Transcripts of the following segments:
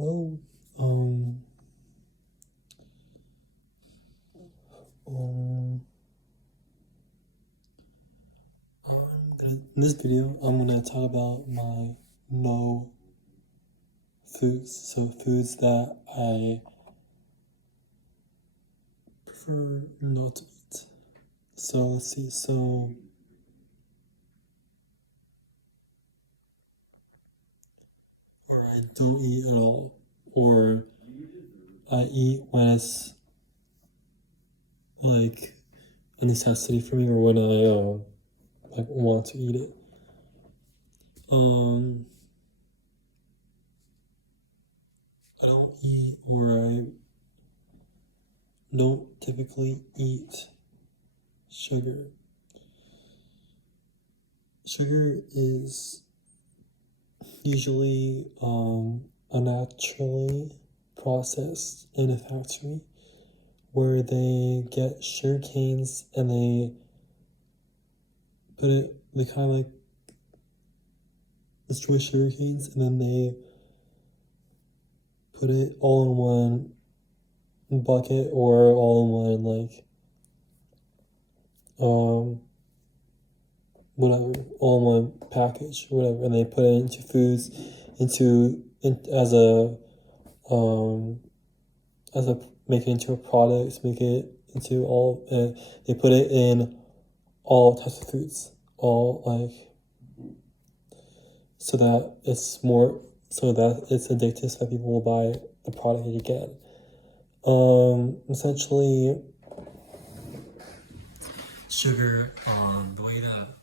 Hello. Um, um, in this video, I'm gonna talk about my no foods. So foods that I prefer not to eat. So let's see. Or I don't eat at all, or I eat when it's like a necessity for me, or when I like want to eat it. I don't eat, or I don't typically eat sugar. Sugar is usually unnaturally processed in a factory where they get sugar canes and they kind of like destroy sugar canes and then they put it all in one bucket or all in one like whatever, all in one package or whatever, and they put it into foods as a make it into a product, make it into all, they put it in all types of foods, all like, so that it's addictive, so that people will buy the product again. Essentially, sugar, the way that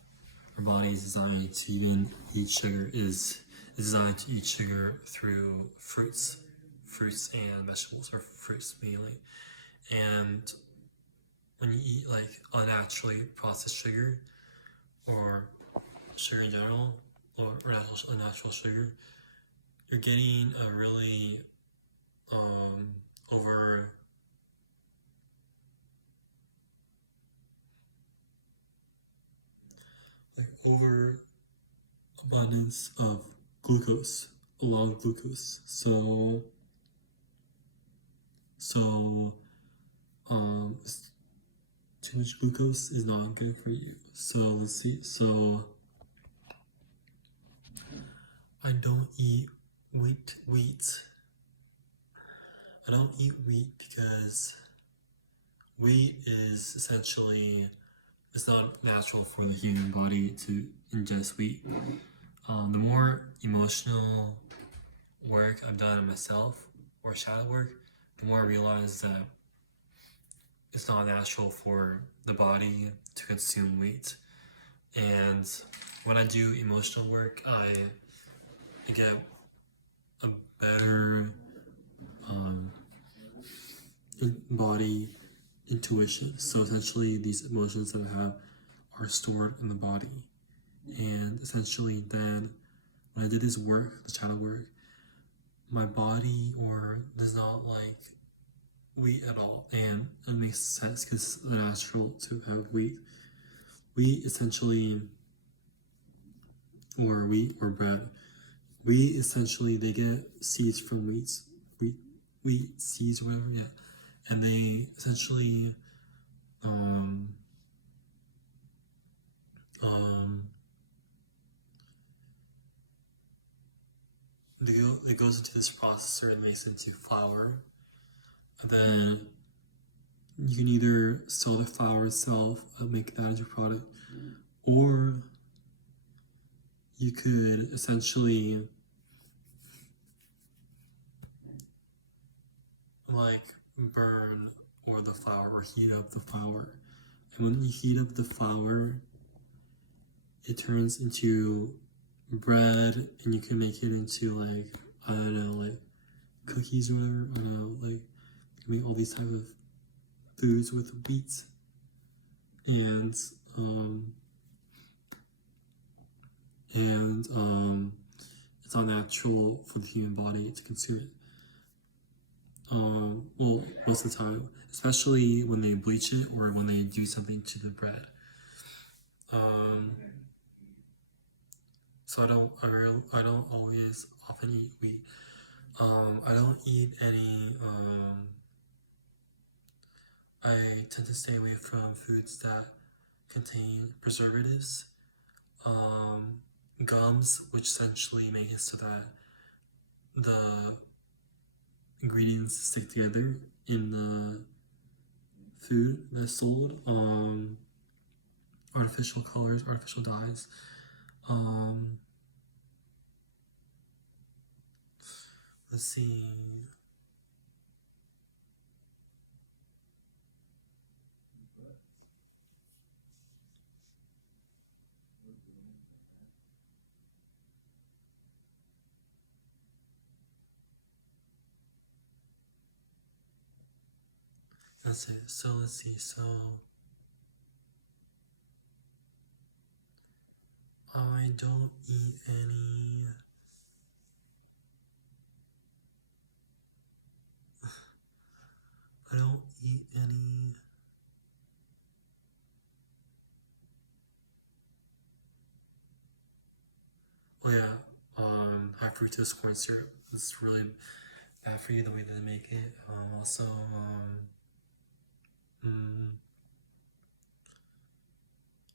our body is designed to even eat sugar is designed to eat sugar through fruits and vegetables, or fruits mainly. And when you eat like unnaturally processed sugar, or sugar in general, or unnatural sugar, you're getting a really over abundance of glucose, a lot of glucose. Too much glucose is not good for you. So let's see. So I don't eat wheat. I don't eat wheat because wheat is essentially, it's not natural for the human body to ingest wheat. The more emotional work I've done on myself, or shadow work, the more I realize that it's not natural for the body to consume wheat. And when I do emotional work, I get a better body intuition. So essentially, these emotions that I have are stored in the body. And essentially, then when I did this work, the shadow work, my body does not like wheat at all, and it makes sense because it's natural to have wheat. Wheat essentially, or wheat or bread. Wheat essentially, they get seeds from wheat seeds or whatever, yeah, and they essentially it goes into this processor and makes it into flour. And then you can either sell the flour itself and make that into a product, or you could essentially like burn or the flour, or heat up the flour. And when you heat up the flour, it turns into bread, and you can make it into like, I don't know, like cookies or whatever. I don't know, like you can make all these type of foods with wheat. And it's not natural for the human body to consume it. Well, most of the time, especially when they bleach it or when they do something to the bread. So I don't always often eat wheat. I don't eat any. I tend to stay away from foods that contain preservatives, gums, which essentially make it so that the ingredients stick together in the food that's sold. Artificial colors, artificial dyes. Let's see. That's it. So let's see. So I don't eat any. I don't eat any. Oh yeah, high fructose corn syrup. It's really bad for you the way that they make it. Also,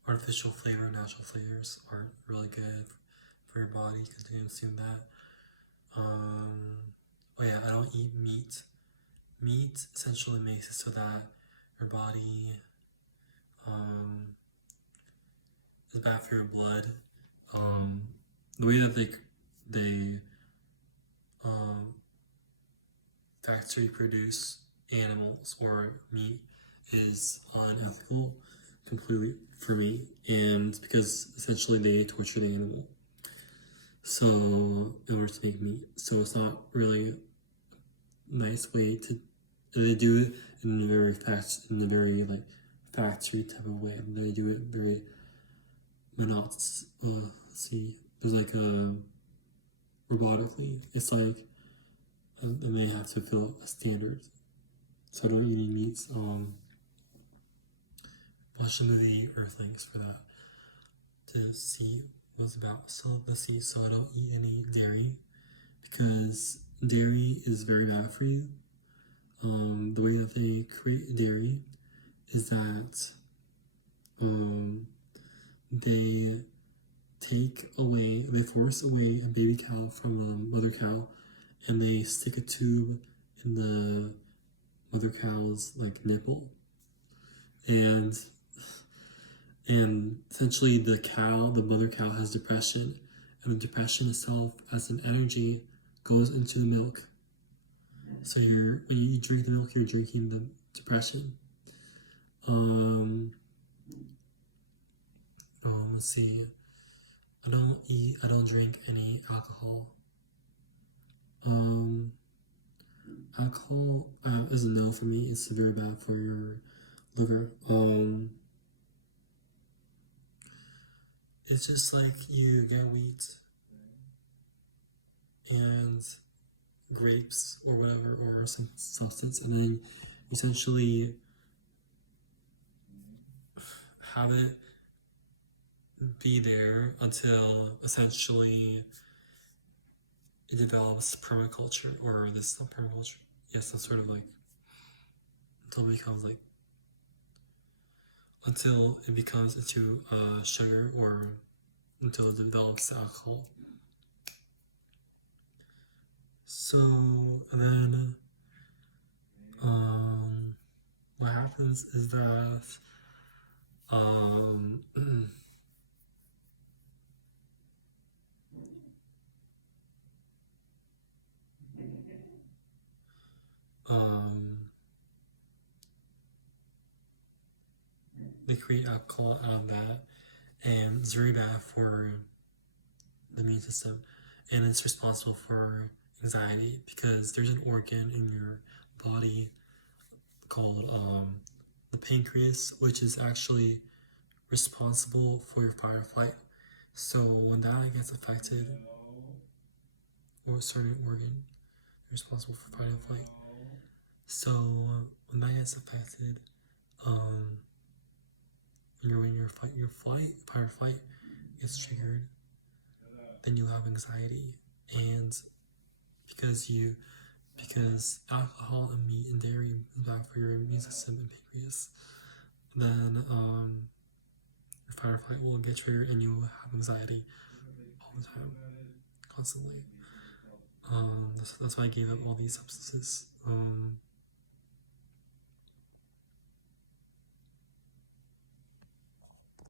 artificial flavor, natural flavors aren't really good for your body because you consume that. Oh yeah, I don't eat meat. Meat essentially makes it so that your body is bad for your blood. The way that they factory produce animals or meat is unethical completely for me, and because essentially they torture the animal so in order to make meat, so it's not really a nice way to. They do it in a very like factory type of way. They do it very monotonous. Let's see, there's like a robotically. It's like and they have to fill a standard. So I don't eat any meats. Watch the movie Earthlings for that to see what it's about. So let's see. So I don't eat any dairy because dairy is very bad for you. The way that they create dairy is that they force away a baby cow from a mother cow, and they stick a tube in the mother cow's like nipple, and essentially the mother cow has depression, and the depression itself as an energy goes into the milk. So when you drink the milk, you're drinking the depression. Let's see. I don't drink any alcohol. Alcohol is a no for me. It's very bad for your liver. It's just like you get wheat and grapes or whatever, or some substance, and then essentially have it be there until essentially it develops permaculture, or this not permaculture. Yes, some sort of like until it becomes like until it becomes into sugar, or until it develops alcohol. So and then what happens is that they create alcohol out of that, and it's very bad for the immune system, and it's responsible for anxiety because there's an organ in your body called the pancreas, which is actually responsible for your fight or flight. So when that gets affected, or a certain organ responsible for fight or flight, so when that gets affected, when your fight or flight gets triggered, then you have anxiety, and because alcohol and meat and dairy is bad for your immune system and pancreas. Then your fight or flight will get triggered and you will have anxiety all the time, constantly. That's why I gave up all these substances.